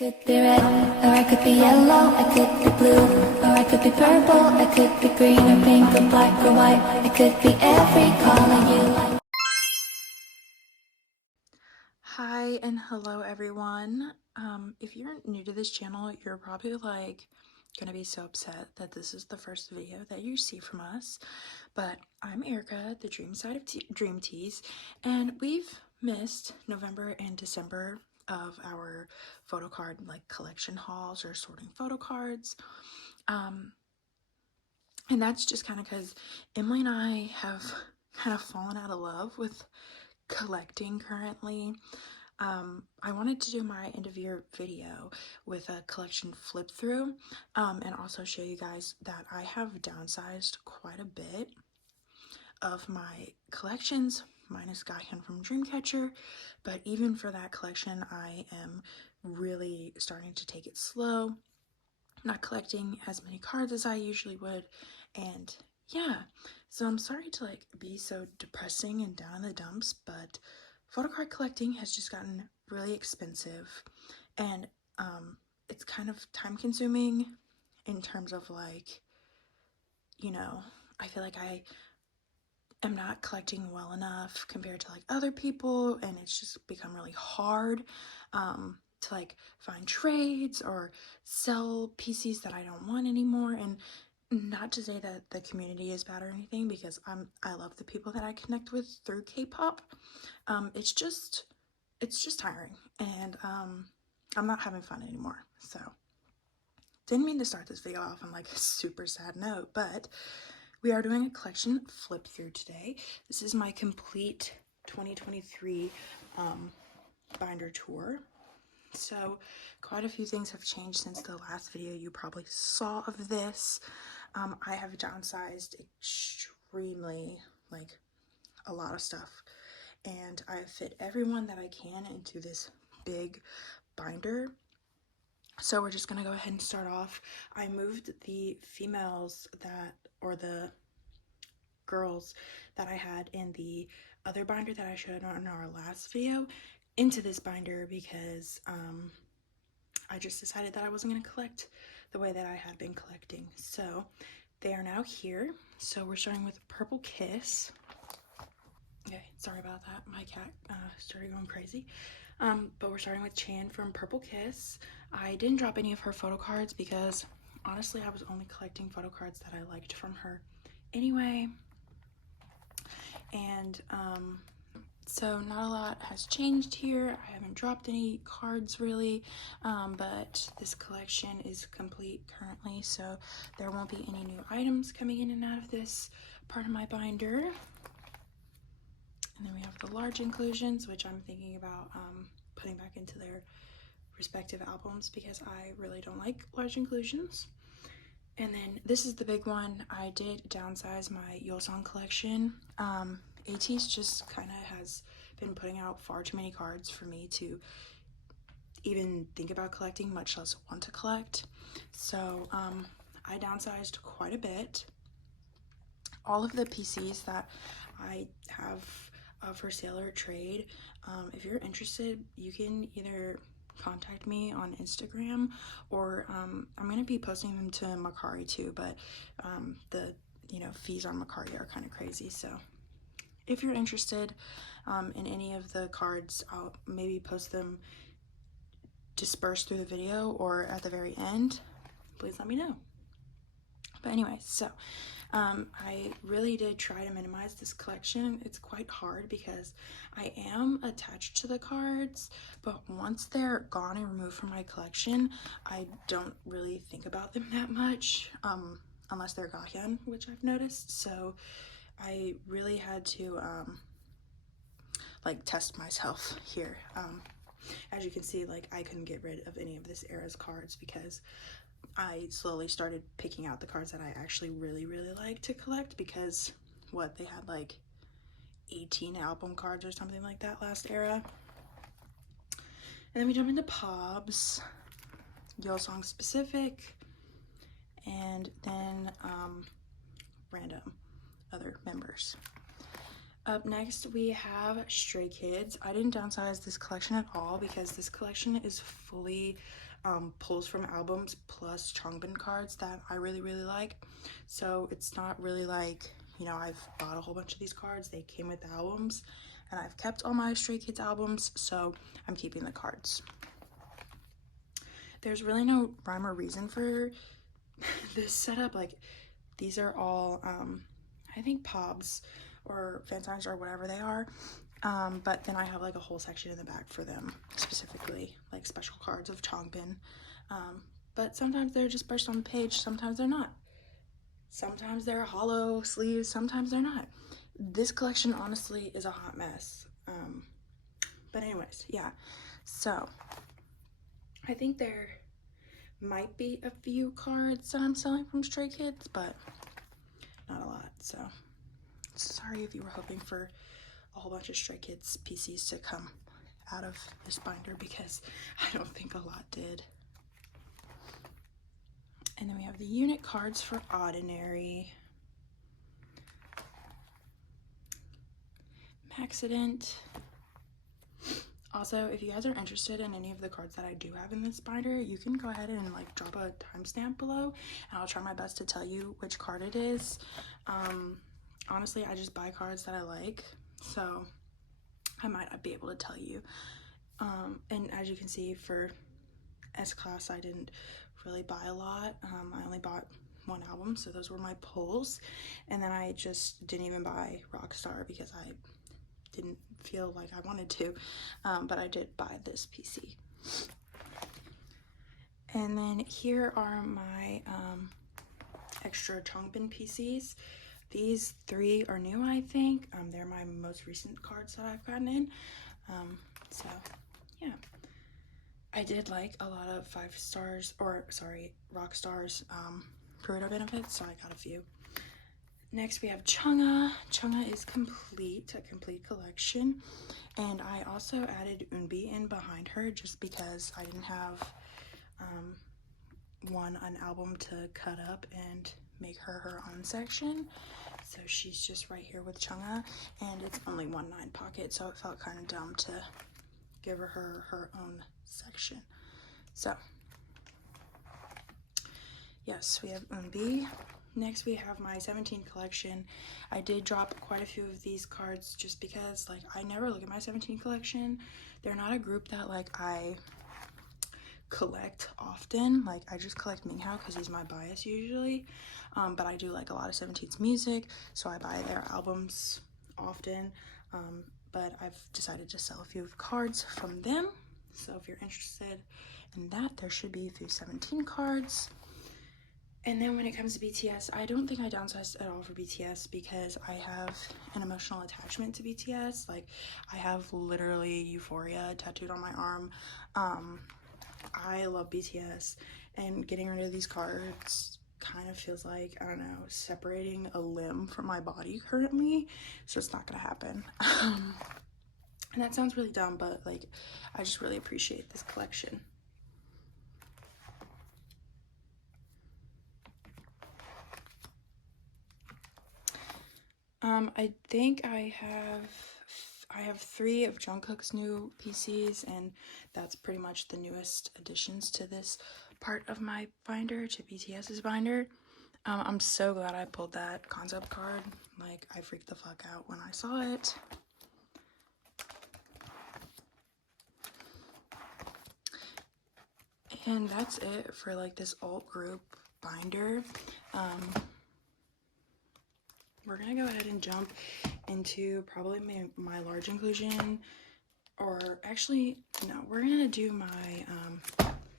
Could be red, or I could be yellow, I could be blue, or I could be purple, I could be green or pink or black or white, I could be every color you like. Hi and hello everyone. If you're new to this channel, you're probably like gonna be so upset that this is the first video that you see from us, but I'm Erica, the dream side of Dream Teas, and we've missed November and December of our photo card like collection hauls or sorting photo cards. And that's just kind of because Emily and I have kind of fallen out of love with collecting currently. I wanted to do my end of year video with a collection flip through, and also show you guys that I have downsized quite a bit of my collections, minus Gaihan from Dreamcatcher, but even for that collection, I am really starting to take it slow, not collecting as many cards as I usually would, and yeah, so I'm sorry to like be so depressing and down in the dumps, but photo card collecting has just gotten really expensive, and it's kind of time consuming in terms of like, you know, I feel like I am not collecting well enough compared to like other people, and it's just become really hard to like find trades or sell PCs that I don't want anymore. And not to say that the community is bad or anything, because I love the people that I connect with through K-pop. It's just tiring, and I'm not having fun anymore. So didn't mean to start this video off on like a super sad note, but we are doing a collection flip through today. This is my complete 2023 binder tour. So quite a few things have changed since the last video you probably saw of this. I have downsized extremely, like a lot of stuff, and I fit everyone that I can into this big binder. So we're just gonna go ahead and start off. I moved the females that, or the girls that I had in the other binder that I showed on our last video into this binder because I just decided that I wasn't going to collect the way that I had been collecting. So they are now here. So we're starting with Purple Kiss. Okay, sorry about that. My cat started going crazy. But we're starting with Chan from Purple Kiss. I didn't drop any of her photo cards because honestly I was only collecting photo cards that I liked from her anyway. And so not a lot has changed here. I haven't dropped any cards really, but this collection is complete currently, so there won't be any new items coming in and out of this part of my binder. And then we have the large inclusions, which I'm thinking about putting back into their respective albums because I really don't like large inclusions. And then this is the big one. I did downsize my Yeaaaaa collection. ATEEZ just kind of has been putting out far too many cards for me to even think about collecting, much less want to collect. So I downsized quite a bit. All of the PCs that I have for sale or trade, if you're interested, you can either contact me on Instagram, or I'm going to be posting them to Mercari too, but the fees on Mercari are kind of crazy. So if you're interested in any of the cards, I'll maybe post them dispersed through the video or at the very end. Please let me know. But anyway, so I really did try to minimize this collection. It's quite hard because I am attached to the cards, but once they're gone and removed from my collection, I don't really think about them that much, unless they're Gaihan, which I've noticed. So I really had to like test myself here. As you can see, like I couldn't get rid of any of this era's cards because I slowly started picking out the cards that I actually really like to collect, because they had like 18 album cards or something like that last era. And then we jump into Pobs, Yeaaaaa specific, and then random other members. Up next we have Stray Kids. I didn't downsize this collection at all because this collection is fully pulls from albums plus Changbin cards that I really like. So it's not really like, you know, I've bought a whole bunch of these cards. They came with the albums, and I've kept all my Stray Kids albums, so I'm keeping the cards. There's really no rhyme or reason for this setup. Like, these are all I think Pobs or fansigns or whatever they are, but then I have like a whole section in the back for them, specifically like special cards of Changbin. But sometimes they're just brushed on the page, sometimes they're not. Sometimes they're hollow sleeves, sometimes they're not. This collection honestly is a hot mess. But anyways, yeah, so I think there might be a few cards that I'm selling from Stray Kids, but not a lot. So sorry if you were hoping for a whole bunch of Stray Kids PCs to come out of this binder, because I don't think a lot did. And then we have the unit cards for Ordinary, Accident. Also, if you guys are interested in any of the cards that I do have in this binder, you can go ahead and like drop a timestamp below, and I'll try my best to tell you which card it is. Honestly, I just buy cards that I like, so I might not be able to tell you. And as you can see, for S-Class, I didn't really buy a lot. I only bought one album, so those were my pulls. And then I just didn't even buy Rockstar because I didn't feel like I wanted to, but I did buy this PC. And then here are my extra Changbin PCs. These 3 are new, I think. They're my most recent cards that I've gotten in. So yeah, I did like a lot of 5 stars, or sorry, Rockstar's Perudo benefits, so I got a few. Next we have Chungha. Chungha is complete, a complete collection, and I also added Eunbi in behind her just because I didn't have an album to cut up and make her own section. So she's just right here with Chungha, and it's only 1/9 pocket, so it felt kind of dumb to give her own section. So yes, we have Eunbi. Next we have my 17 collection. I did drop quite a few of these cards just because like I never look at my 17 collection. They're not a group that like I collect often. Like I just collect Minghao because he's my bias usually, but I do like a lot of 17's music, so I buy their albums often. But I've decided to sell a few cards from them, so if you're interested in that, there should be a few 17 cards. And then when it comes to BTS, I don't think I downsized at all for BTS because I have an emotional attachment to BTS. Like, I have literally Euphoria tattooed on my arm. I love BTS, and getting rid of these cards kind of feels like, I don't know, separating a limb from my body currently, so it's not gonna happen. And that sounds really dumb, but like, I just really appreciate this collection. I think I have 3 of Jungkook's new PCs, and that's pretty much the newest additions to this part of my binder, to BTS's binder. I'm so glad I pulled that concept card. Like, I freaked the fuck out when I saw it. And that's it for like this alt group binder. We're gonna go ahead and jump into probably my large inclusion, or actually no, we're gonna do my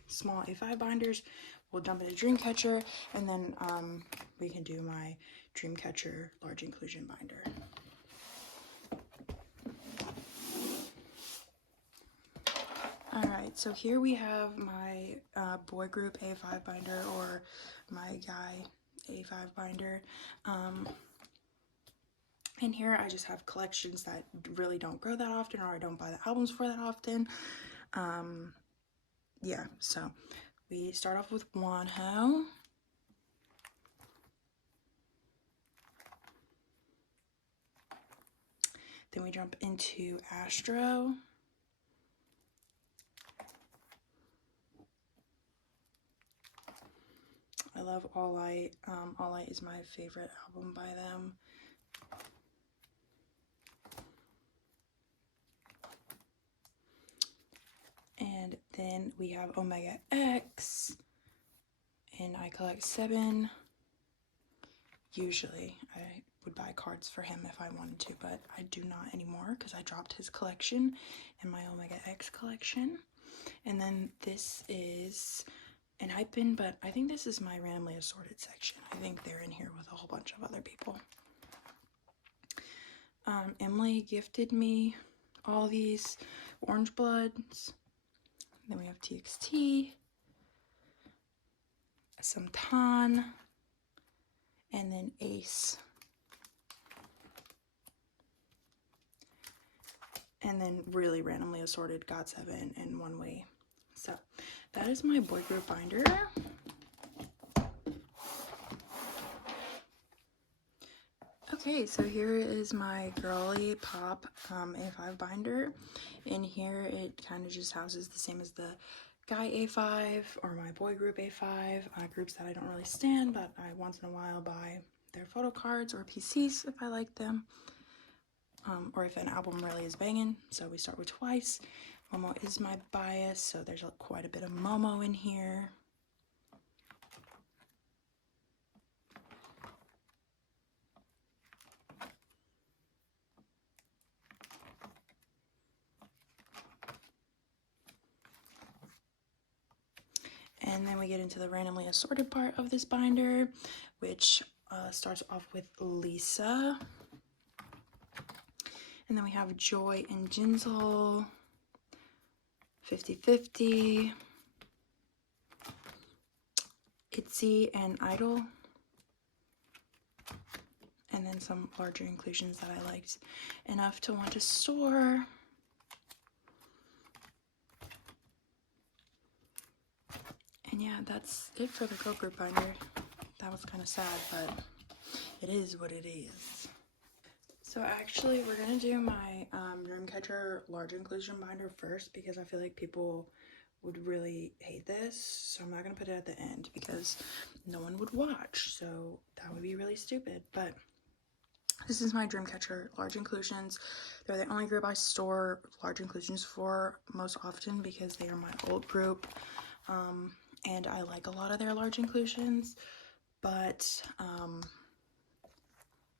small A5 binders. We'll jump into Dreamcatcher, and then we can do my Dreamcatcher large inclusion binder. Alright, so here we have my boy group A5 binder, or my guy A5 binder. And here I just have collections that really don't grow that often, or I don't buy the albums for that often. Yeah, so we start off with Wonho. Then we jump into Astro. love All Light. All Light is my favorite album by them. And then we have Omega X, and I collect 7. Usually I would buy cards for him if I wanted to, but I do not anymore because I dropped his collection in my Omega X collection. And then this is an hype bin, but I think this is my randomly assorted section. I think they're in here with a whole bunch of other people. Emily gifted me all these Orange Bloods. Then we have TXT, some Tan, and then Ace. And then really randomly assorted GOT7 and One Way. So that is my boy group binder. Okay, so here is my Girly Pop A5 binder. In here it kind of just houses the same as the guy A5 or my boy group A5, groups that I don't really stand, but I once in a while buy their photo cards or PCs if I like them, or if an album really is banging. So we start with Twice. Momo is my bias, so there's quite a bit of Momo in here. And then we get into the randomly assorted part of this binder, which starts off with Lisa. And then we have Joy and Jinzel, 50/50, Itzy and Idol, and then some larger inclusions that I liked enough to want to store. And yeah, that's it for the girl group binder. That was kind of sad, but it is what it is. So actually, we're gonna do my Dreamcatcher large inclusion binder first because I feel like people would really hate this. So I'm not gonna put it at the end because no one would watch. So that would be really stupid. But this is my Dreamcatcher large inclusions. They're the only group I store large inclusions for most often because they are my old group. And I like a lot of their large inclusions, but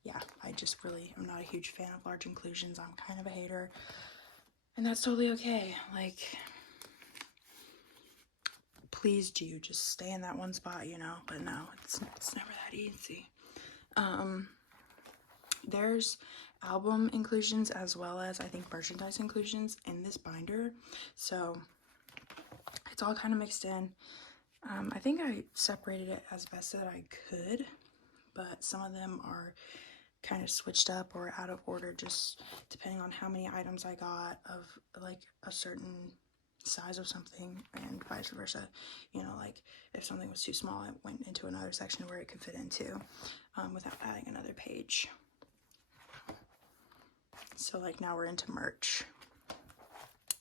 yeah, I just really am not a huge fan of large inclusions. I'm kind of a hater, and that's totally okay. Like, please do just stay in that one spot, you know, but no, it's never that easy. There's album inclusions as well as I think merchandise inclusions in this binder, so it's all kind of mixed in. I think I separated it as best that I could, but some of them are kind of switched up or out of order just depending on how many items I got of like a certain size of something and vice versa. You know, like if something was too small, it went into another section where it could fit into without adding another page. So like now we're into merch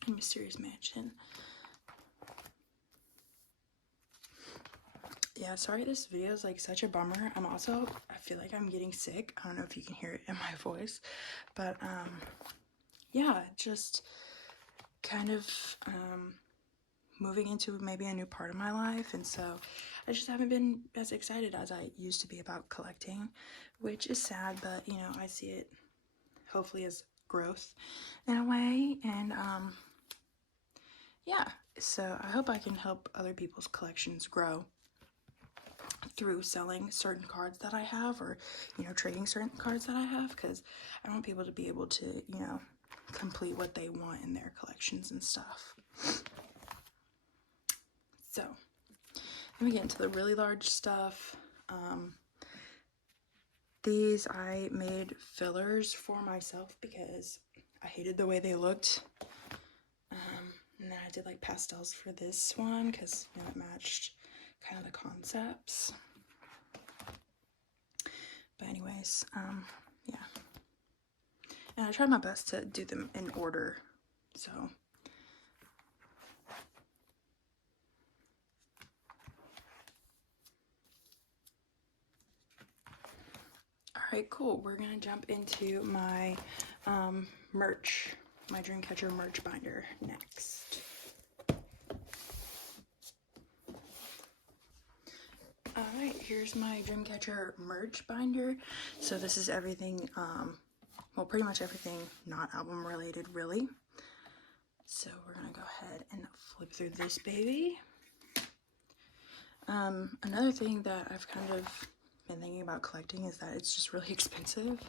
and Mysterious Mansion. Yeah, sorry this video is like such a bummer. I feel like I'm getting sick. I don't know if you can hear it in my voice, but yeah, just kind of moving into maybe a new part of my life, and so I just haven't been as excited as I used to be about collecting, which is sad, but you know, I see it hopefully as growth in a way, and yeah, so I hope I can help other people's collections grow through selling certain cards that I have, or you know, trading certain cards that I have, because I want people to be able to, you know, complete what they want in their collections and stuff. So let me get into the really large stuff. These I made fillers for myself because I hated the way they looked, and then I did like pastels for this one because, you know, it matched kind of the concepts. But anyways, yeah, and I tried my best to do them in order, so Alright, cool. We're gonna jump into my merch, my Dreamcatcher merch binder next. Alright, here's my Dreamcatcher merch binder. So this is everything, well, pretty much everything not album related, really. So we're gonna go ahead and flip through this baby. Another thing that I've kind of been thinking about collecting is that it's just really expensive.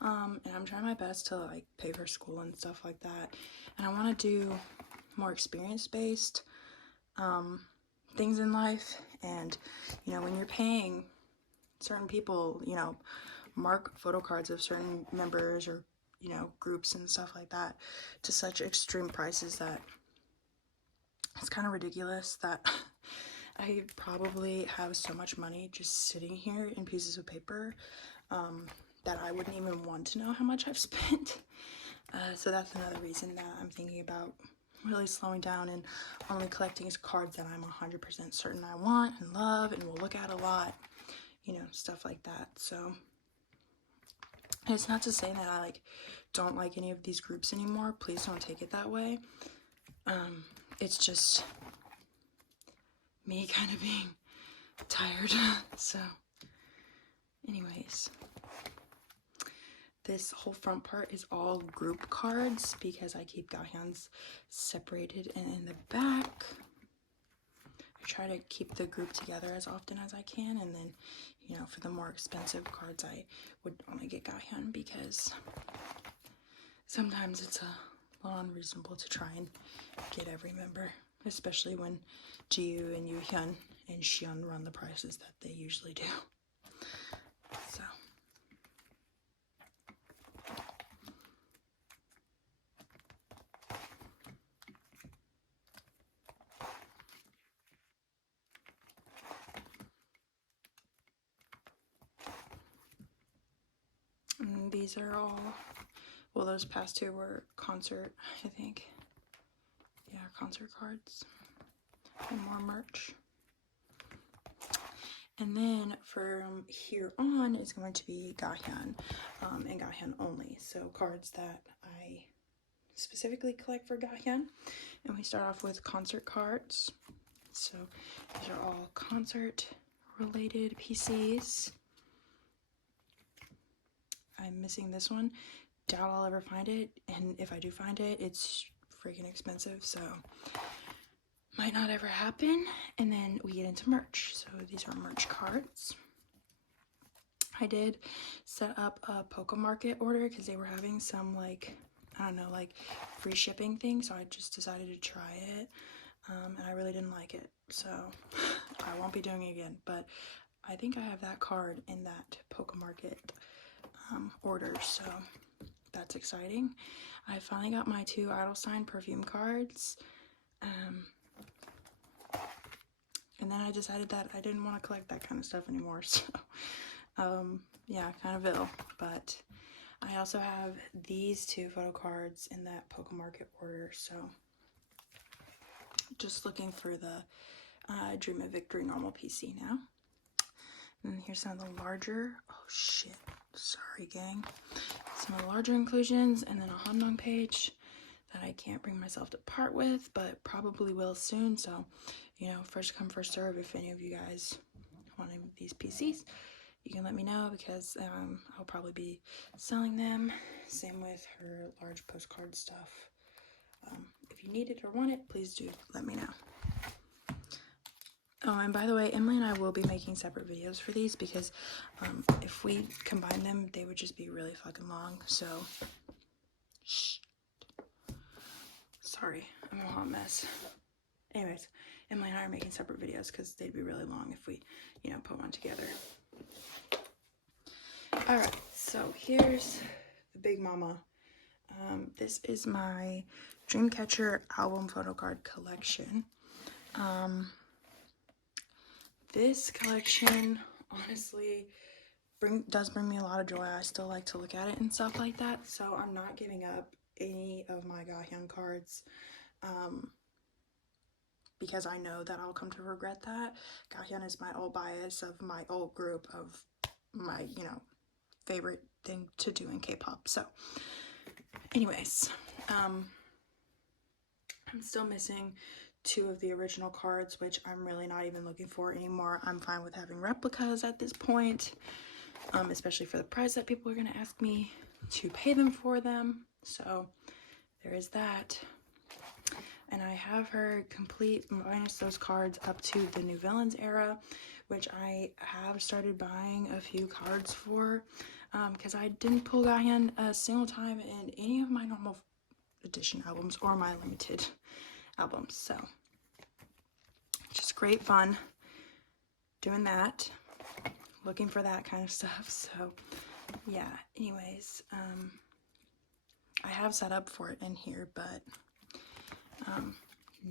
And I'm trying my best to like pay for school and stuff like that. And I want to do more experience-based things in life. And, you know, when you're paying certain people, you know, mark photo cards of certain members or, you know, groups and stuff like that to such extreme prices that it's kind of ridiculous that I probably have so much money just sitting here in pieces of paper that I wouldn't even want to know how much I've spent. So that's another reason that I'm thinking about really slowing down and only collecting cards that I'm 100% certain I want and love and will look at a lot, you know, stuff like that. So, and it's not to say that I like don't like any of these groups anymore. Please don't take it that way. It's just me kind of being tired. So anyways, this whole front part is all group cards because I keep Gahyans separated, and in the back I try to keep the group together as often as I can. And then, you know, for the more expensive cards I would only get Gahyan because sometimes it's a little unreasonable to try and get every member, especially when Jiu and Yuhyun and Xion run the prices that they usually do. So and these are all, well, those past two were concert, I think. Yeah, concert cards and more merch. And then from here on is going to be Gahyan and Gahyan only. So cards that I specifically collect for Gahyan. And we start off with concert cards. So these are all concert related PCs. I'm missing this one. Doubt I'll ever find it. And if I do find it, it's freaking expensive. So might not ever happen. And then we get into merch. So these are merch cards. I did set up a Pokemarket order because they were having some, like, I don't know, like free shipping thing. So I just decided to try it. And I really didn't like it. So I won't be doing it again. But I think I have that card in that Pokemarket order. So that's exciting. I finally got my 2 Idol Sign perfume cards. And then I decided that I didn't want to collect that kind of stuff anymore, so, yeah, kind of ill. But I also have these 2 photo cards in that Pokemarket order, so just looking for the Dream of Victory normal PC now. And here's some of the larger, oh shit, sorry gang, some of the larger inclusions, and then a Handong page that I can't bring myself to part with, but probably will soon. So, you know, first come, first serve. If any of you guys want any of these PCs, you can let me know because I'll probably be selling them. Same with her large postcard stuff. If you need it or want it, please do let me know. Oh, and by the way, Emily and I will be making separate videos for these because if we combine them, they would just be really fucking long. So, shh. Sorry, I'm a hot mess. Anyways, Emily and I are making separate videos because they'd be really long if we, you know, put one together. Alright, so here's the Big Mama. This is my Dreamcatcher album photo card collection. This collection, honestly, does bring me a lot of joy. I still like to look at it and stuff like that, so I'm not giving up any of my Gahyan cards because I know that I'll come to regret that. Gahyan is my old bias of my old group of my, you know, favorite thing to do in K-pop. So anyways, I'm still missing 2 of the original cards, which I'm really not even looking for anymore. I'm fine with having replicas at this point, especially for the price that people are going to ask me to pay them for them. So there is that. And I have her complete minus those cards up to the New Villains era, which I have started buying a few cards for, because I didn't pull Gahyun a single time in any of my normal edition albums or my limited albums. So just great fun doing that, looking for that kind of stuff. So yeah, anyways, I have set up for it in here, but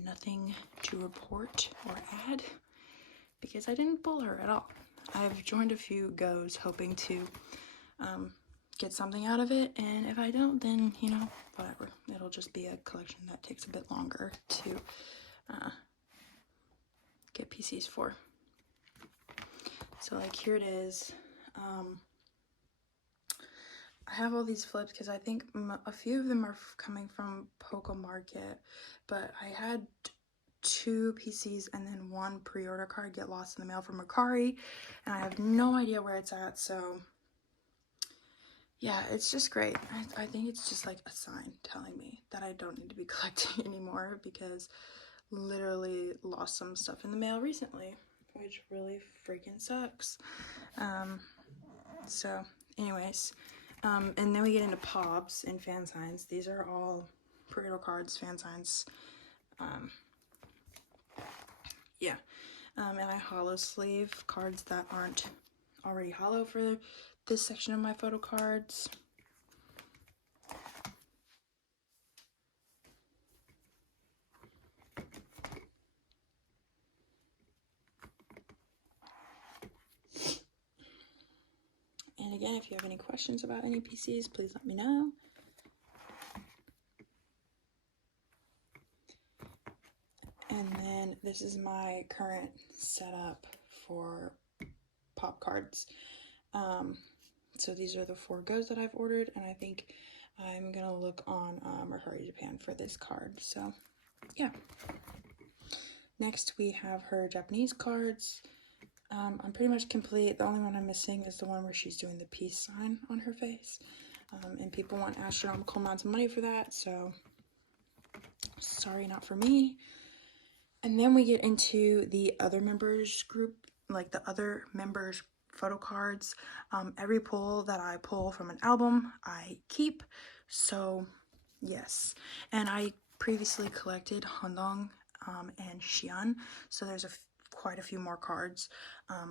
nothing to report or add because I didn't pull her at all. I've joined a few goes hoping to get something out of it, and if I don't, then, you know, whatever. It'll just be a collection that takes a bit longer to get PCs for. So, like, here it is. I have all these flips because I think a few of them are coming from Poco Market, but I had 2 PCs and then 1 pre-order card get lost in the mail from Mercari, and I have no idea where it's at. So yeah, it's just great. I think it's just like a sign telling me that I don't need to be collecting anymore, because literally lost some stuff in the mail recently, which really freaking sucks. So anyways, and then we get into Pops and fan signs. These are all pre-order cards, fan signs. Yeah. And I hollow sleeve cards that aren't already hollow for this section of my photo cards. And again, if you have any questions about any PCs, please let me know. And then this is my current setup for pop cards. So these are the 4 goes that I've ordered, and I think I'm gonna look on Mercari Japan for this card. So yeah. Next we have her Japanese cards. I'm pretty much complete. The only one I'm missing is the one where she's doing the peace sign on her face. And people want astronomical amounts of money for that, so sorry, not for me. And then we get into the other members group, like the other members photo cards. Every pull that I pull from an album, I keep. So yes, and I previously collected Handong and Xian, so there's quite a few more cards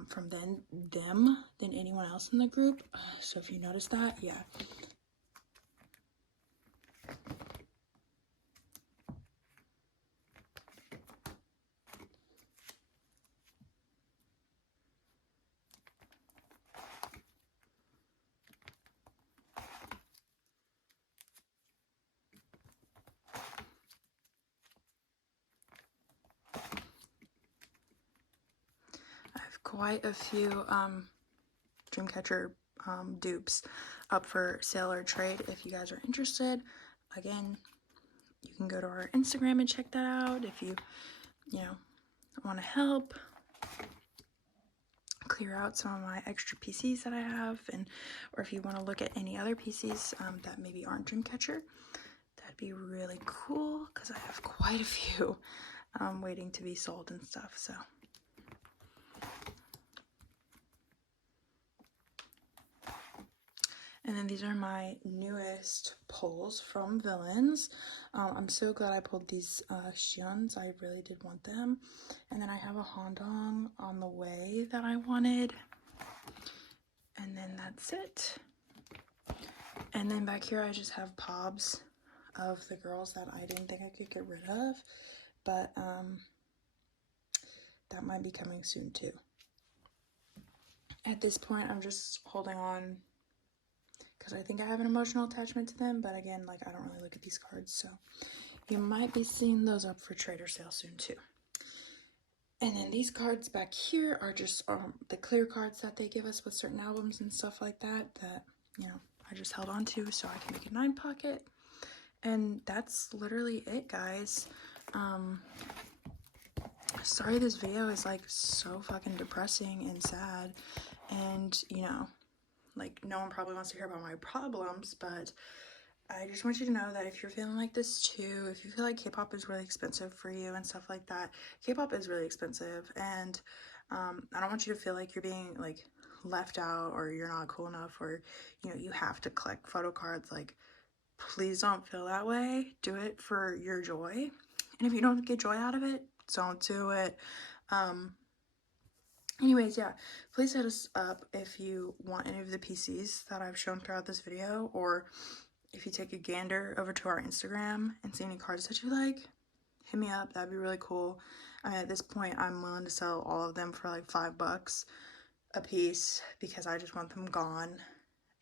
from them than anyone else in the group. So if you notice that, yeah. I have quite a few Dreamcatcher dupes up for sale or trade if you guys are interested. Again, you can go to our Instagram and check that out if you know, want to help clear out some of my extra PCs that I have, and or if you want to look at any other PCs that maybe aren't Dreamcatcher, that'd be really cool, because I have quite a few waiting to be sold and stuff. So and then these are my newest pulls from Villains. I'm so glad I pulled these Xians. I really did want them. And then I have a Handong on the way that I wanted. And then that's it. And then back here I just have Pobs of the girls that I didn't think I could get rid of. But that might be coming soon too. At this point, I'm just holding on because I think I have an emotional attachment to them, but again, like, I don't really look at these cards, so you might be seeing those up for trade or sale soon too. And then these cards back here are just the clear cards that they give us with certain albums and stuff like that, that you know, I just held on to so I can make a 9 pocket. And that's literally it, guys. Sorry this video is like so fucking depressing and sad, and you know, like no one probably wants to hear about my problems, but I just want you to know that if you're feeling like this too, if you feel like K-pop is really expensive for you and stuff like that, K-pop is really expensive, and I don't want you to feel like you're being like left out or you're not cool enough, or you know, you have to collect photo cards. Like, please don't feel that way. Do it for your joy, and if you don't get joy out of it, don't do it. Anyways, yeah, please hit us up if you want any of the PCs that I've shown throughout this video, or if you take a gander over to our Instagram and see any cards that you like, hit me up. That'd be really cool. At this point, I'm willing to sell all of them for like $5 a piece because I just want them gone.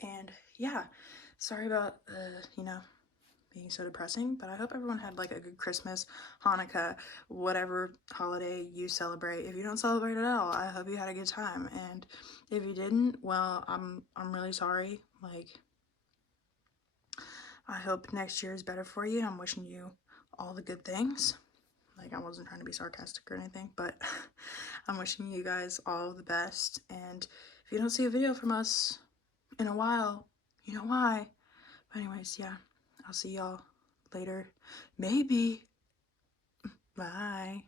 And yeah, sorry about, you know, being so depressing, but I hope everyone had like a good Christmas, Hanukkah, whatever holiday you celebrate. If you don't celebrate at all, I hope you had a good time. And if you didn't, well, I'm really sorry. Like, I hope next year is better for you. I'm wishing you all the good things. Like, I wasn't trying to be sarcastic or anything, but I'm wishing you guys all the best. And if you don't see a video from us in a while, you know why. But anyways, yeah, I'll see y'all later. Maybe. Bye.